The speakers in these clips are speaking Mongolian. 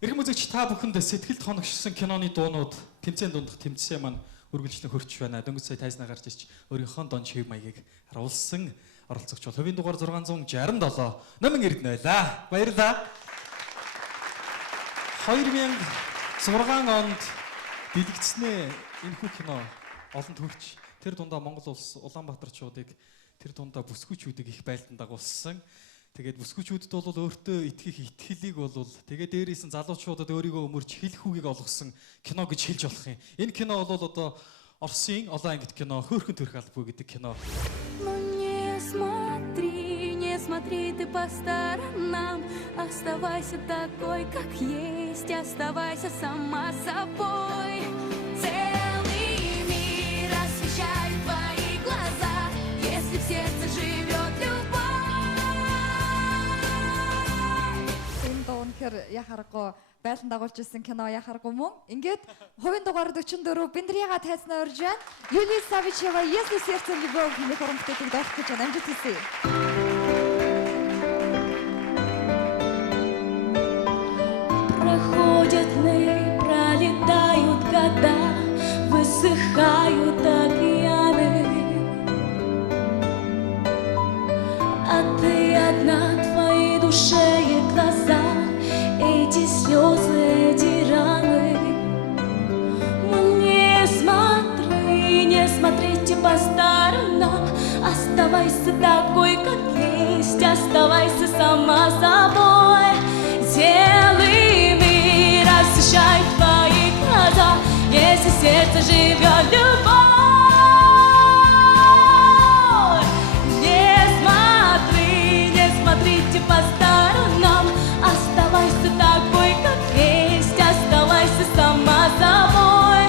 Эрхэм үзэгч та бүхэнд сэтгэлд хоногшсон киноны дуунууд тэмцээн дундах тэмцээн маань үргэлжлэн хөрч байна. Дөнгөж сая тайзнаа гарч ирж өөрийнхөө дон шив маягийг харуулсан оролцогч бол хувийн дугаар 667 Номин Эрдэнэ байлаа. Баярлалаа. 2006 онд дэлгэцнээ энэхүү кино олонд хүрч тэр дундаа Монгол улс Улаанбаатарчуудыг тэр дундаа бүсгүйчүүдийг их байлдан дагуулсан. Тэгээд бүсгүйчүүдэд бол өөртөө итгэх итгэлийг бол тэгээд дээрээс нь залуучуудад өөрийгөө өмөрч хэлэх үгийг олгосон кино гэж хэлж болох юм. Энэ кино бол одоо Оросын олон ангит кино Хөөрхөн төрх албагүй гэдэг кино. Не смотри ты по сторонам, оставайся такой, как есть, оставайся сама собой. Целый мир освещает твои глаза, если в сердце живет любовь. Тэгэхээр яхарахгүй байлан дагуулж ирсэн кино яхарахгүй мөн. Ингээд хувийн дугаар 44 Бендриага тайзнаа урьж байна. Юлия Савичева «Если сердце любовь» хэмээх уран бүтээлийг дайрах гэж байна. Амжилт хүсье. Проходят дни, пролетают года, высыхают океаны, а ты одна, твои душе и глаза, эти слезы, эти раны. Не смотрите по сторонам, оставайся такой, как есть, оставайся сама собой. Целый мир освещает твои глаза, если в сердце живет любовь. Не смотрите по сторонам, оставайся такой, как есть, оставайся сама собой.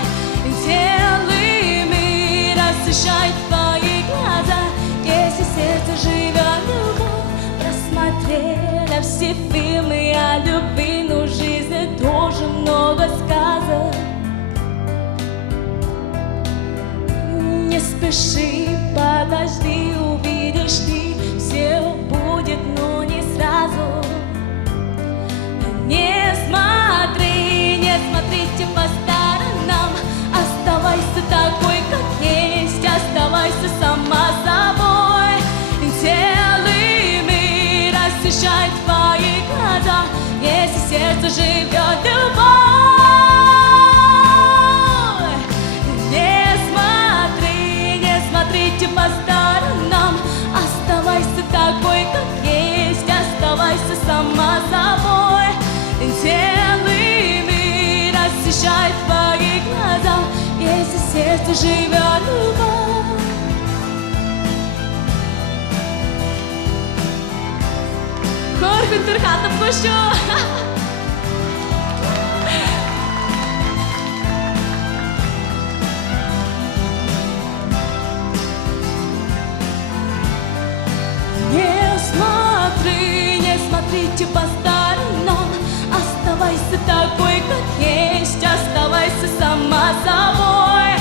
Целый мир освещает твои глаза, если в сердце живет любовь. Просмотрела все фильмы о любви, но в жизни тоже много сказок. Не спеши, подожди, увидишь ты, все будет, но не сразу. Не смотрите по сторонам, оставайся такой, как есть, оставайся сама собой. Целый мир освещает твои глаза, если в сердце живет любовь. Не смотрите по сторонам, оставайся такой, как есть, оставайся сама собой. Целый мир освещает твои глаза, если в сердце живет любовь. Хөөрхөн төрх албагүй шүү. Не смотрите по сторонам, оставайся такой, как есть, оставайся сама собой.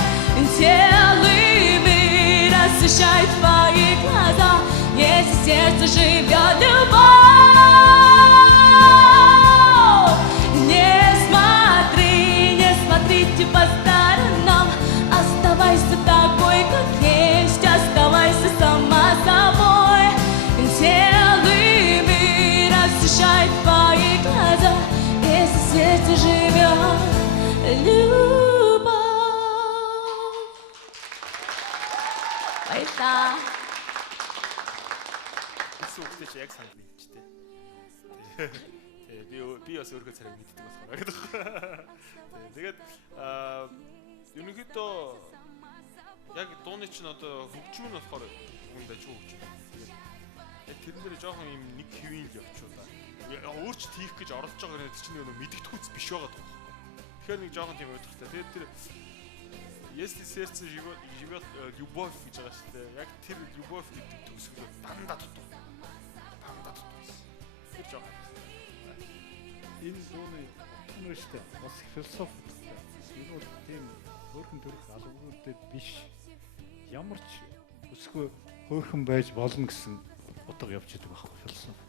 Целый мир освещает твои глаза, если в сердце живет любовь. Не смотрите по сторонам, оставайся такой, как есть, оставайся сама собой. Целый мир освещает твои глаза, если в сердце живет любовь. Баярлалаа. Үгтэй чи яг санал нэгжтэй. Би бас өөргөө царайг мэддэг болохоор гэдэг. Тэгээд ерөнхийдөө яг дууны чинь одоо хөгжим нь болохоор үгэнд ажиг хөгжим. Тэгээд тэрэн дээр жоохон юм нэг хэвийн л явчихулаа. Өөрчлөлт хийх гэж оролдож байгаа нэ чинь нэг мэдгэдэггүйц биш байгаа даа. Тэгэхээр нэг жоохон тийм ойлгохтой. Тэгээд тэр если сердце живет любовь гэж байгаа шүү дээ. Яг тэр любовь гэдэг төгсгөл дандаа дутуу. Тэр жоохон. Энэ дууны тонор шүү дээ. Бас философи. Энэ бол тийм хөөрхөн төрх албагүй биш. Ямар ч өсгөө хөөрхөн байж болно гэсэн утга явж идэг байхгүй философи.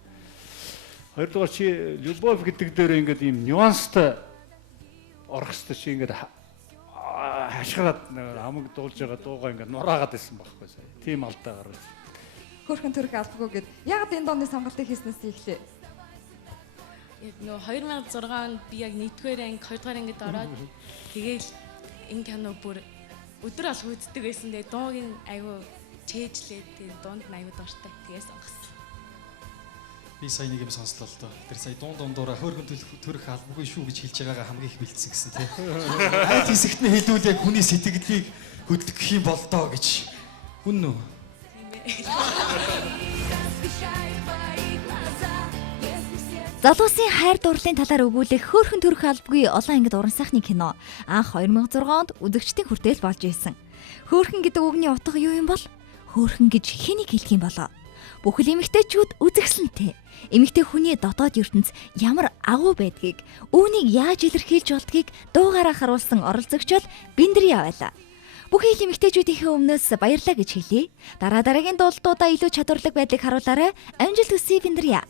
Хоёрдугаар чи любовь гэдэг дээр ингээд ийм нюанстай орох хэвээр чи ингээд хашгираад амаг дуулж байгаа дуугаа ингээд нураагаад байсан байхгүй сая. Тийм алдаа гаргаж. Хөөрхөн төрх албагүй гэд яг энэ дооны сонголтыг хийснээс эхлэе. Яг нөө 2006 онд би яг 1-р анги 2-р ангид ороод тэгээл энэ кино бүр өдөр алга үздэг байсан. Тэгээ дуугийн аюу чэйжлээ. Тэгээ дуунд нь аюу дуртай. Тэгээ сонгосон. Би сая нэг юм сонслоо л доо. Тэр сая дундуураа хөөргөн төрөх албагүй шүү гэж хэлж байгаагаа хамгийн их бэлдсэн гэсэн тий. Айд хэсэгт нь хэлвэл яг хүний сэтгэлийг хөдөлгөх юм бол доо гэж. Үнэн үү? Залуусын хайр дурлалын талаар өгүүлэх хөөрхөн төрх албагүй олон ангид уран сайхны кино анх 2006 онд үзэгчдийн хүртэл болж ирсэн. Хөөрхөн гэдэг үгний утга юу юм бол? Хөөрхөн гэж хэнийг хэлэх юм болоо? Бүхэл эмэгтэйчүүд үзэгсэлнтэй. Эмэгтэй хүний дотоод ертөнц ямар агуу байдгийг, үүнийг яаж илэрхийлж болдгийг дуугаараа харуулсан оролцогчол Биндрия байлаа. Бүхий л эмэгтэйчүүдийнхээ өмнөөс баярлалаа гэж хэлье. Дараагийн дуулалтуудаа илүү чадварлаг байдлыг харуулаарай. Амжилт хүсье Биндрия.